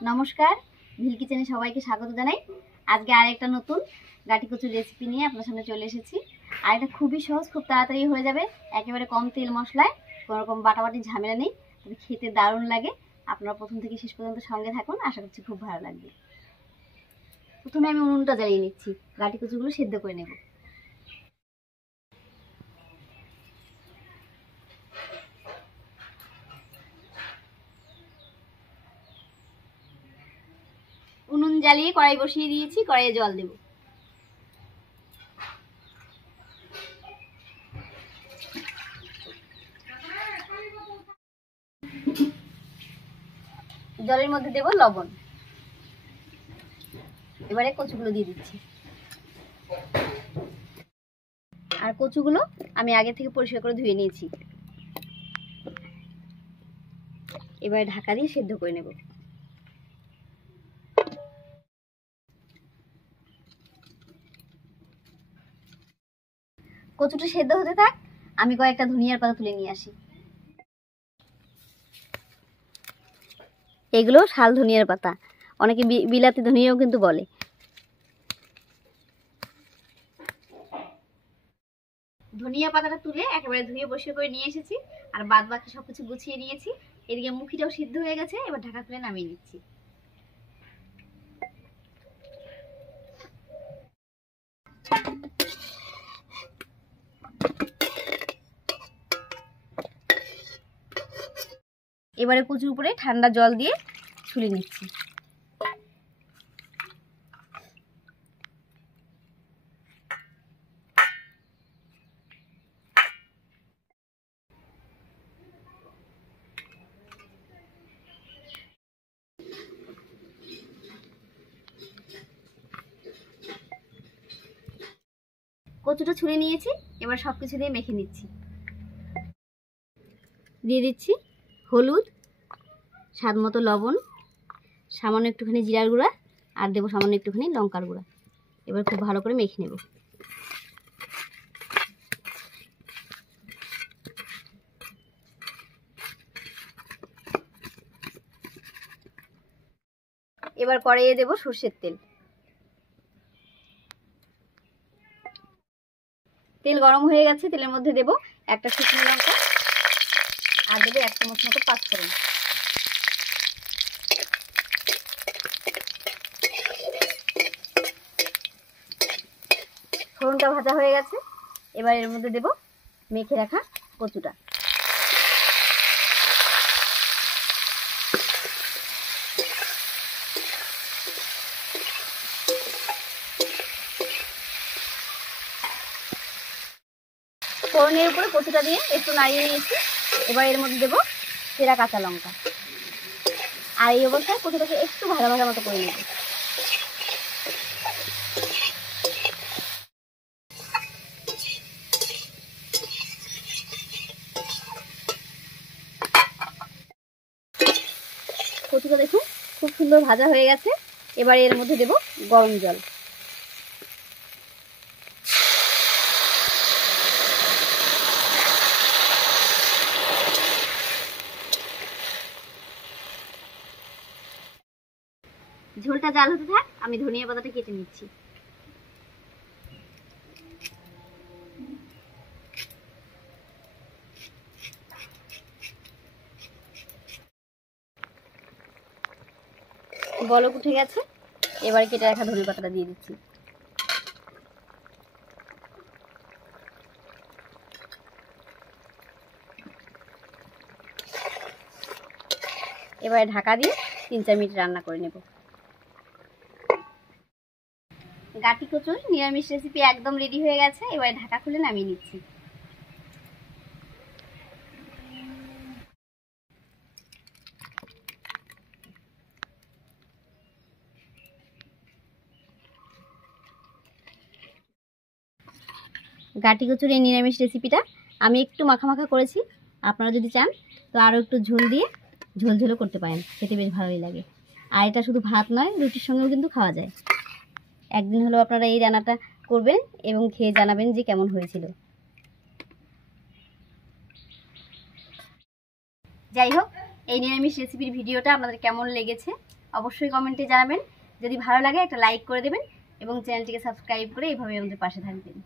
নমস্কার, ভিল কিচেনে সবাইকে স্বাগত জানাই। আজকে আরেকটা নতুন গাটি কচুর রেসিপি নিয়ে আপনার সামনে চলে এসেছি। আর এটা খুবই সহজ, খুব তাড়াতাড়ি হয়ে যাবে, একেবারে কম তেল মশলায়, কোনো রকম বাটাবাটি ঝামেলা নেই। তবে খেতে দারুণ লাগে। আপনারা প্রথম থেকে শেষ পর্যন্ত সঙ্গে থাকুন, আশা করছি খুব ভালো লাগবে। প্রথমে আমি উনুনটা জ্বালিয়ে নিচ্ছি, গাটি কচুগুলো সেদ্ধ করে নেব। উনুন জ্বালিয়ে কড়াই বসিয়ে দিয়েছি, কড়াইয়ে জল দেব। জলের মধ্যে দেব লবণ। এবারে কচুগুলো দিয়ে দিচ্ছি। আর কচুগুলো আমি আগে থেকে পরিষ্কার করে ধুয়ে নিয়েছি। এবারে ঢাকা দিয়ে সেদ্ধ করে নেব। কচুটা সেদ্ধ হতে থাক, আমি কয়েকটা ধনিয়ার পাতা তুলে নিয়ে আসি। এগুলো শাল ধনিয়ার পাতা, অনেকে বিলাতি ধনিয়াও কিন্তু বলে। ধনিয়া পাতাটা তুলে একেবারে ধুয়ে বসে করে নিয়ে এসেছি, আর বাদ বাকি সবকিছু গুছিয়ে নিয়েছি। এদিকে মুখিটাও সিদ্ধ হয়ে গেছে, এবার ঢাকা তুলে নামিয়ে নিচ্ছি। এবারে কচুর উপরে ঠান্ডা জল দিয়ে ছুলে নিচ্ছি। কচুটা ছুলে নিয়েছি, এবার সবকিছু দিয়ে মেখে নিচ্ছি। দিয়ে দিচ্ছি হলুদ, স্বাদ মতো লবণ, সামান্য একটুখানি জিরার গুঁড়া, আর দেবো সামান্য একটুখানি লঙ্কার গুঁড়া। এবার খুব ভালো করে মেখে নেব। এবার কড়াইয়ে দেব সরষের তেল। তেল গরম হয়ে গেছে, তেলের মধ্যে দেব একটা শুকনো লঙ্কা, আর দেবো 1 চামচ মতো পাঁচফোড়ন। ফোড়নটা ভাজা হয়ে গেছে, এবার এর মধ্যে দেব মেখে রাখা কচুটা। ফোড়নের উপরে কচুটা দিয়ে একটু নাড়িয়ে নিয়েছি। এবার এর মধ্যে দেবো চেরা কাঁচা লঙ্কা, আর এই অবস্থায় কচুটাকে একটু ভাজা ভাজা মতো করে নেব। কচুটা দেখুন খুব সুন্দর ভাজা হয়ে গেছে। এবার এর মধ্যে দেব গরম জল। ঝোলটা জাল হতে থাক, আমি ধনিয়া পাতাটা কেটে নিচ্ছি। বলক উঠে গেছে, এবারে কেটে রাখা ধনিয়া পাতাটা দিয়ে দিচ্ছি। এবারে ঢাকা দিয়ে 3-4 মিনিট রান্না করে নেব। গাটি কচুর নিরামিষ রেসিপি একদম রেডি হয়ে গেছে। এবারে ঢাকা খুলে নামিয়ে নিচ্ছি। গাটি কচুর এই নিরামিষ রেসিপিটা আমি একটু মাখা মাখা করেছি। আপনারা যদি চান তো আরও একটু ঝোল দিয়ে ঝোলঝোলও করতে পারেন, খেতে বেশ ভালোই লাগে। আর এটা শুধু ভাত নয়, রুটির সঙ্গেও কিন্তু খাওয়া যায়। একদিন হলেও আপনারা এই রান্নাটা করবেন এবং খেয়ে জানাবেন যে কেমন হয়েছিল। যাই হোক, এই নিরামিষ রেসিপির ভিডিওটা আপনাদের কেমন লেগেছে অবশ্যই কমেন্টে জানাবেন। যদি ভালো লাগে একটা লাইক করে দেবেন এবং চ্যানেলটিকে সাবস্ক্রাইব করে এইভাবে আমাদের পাশে থাকবেন।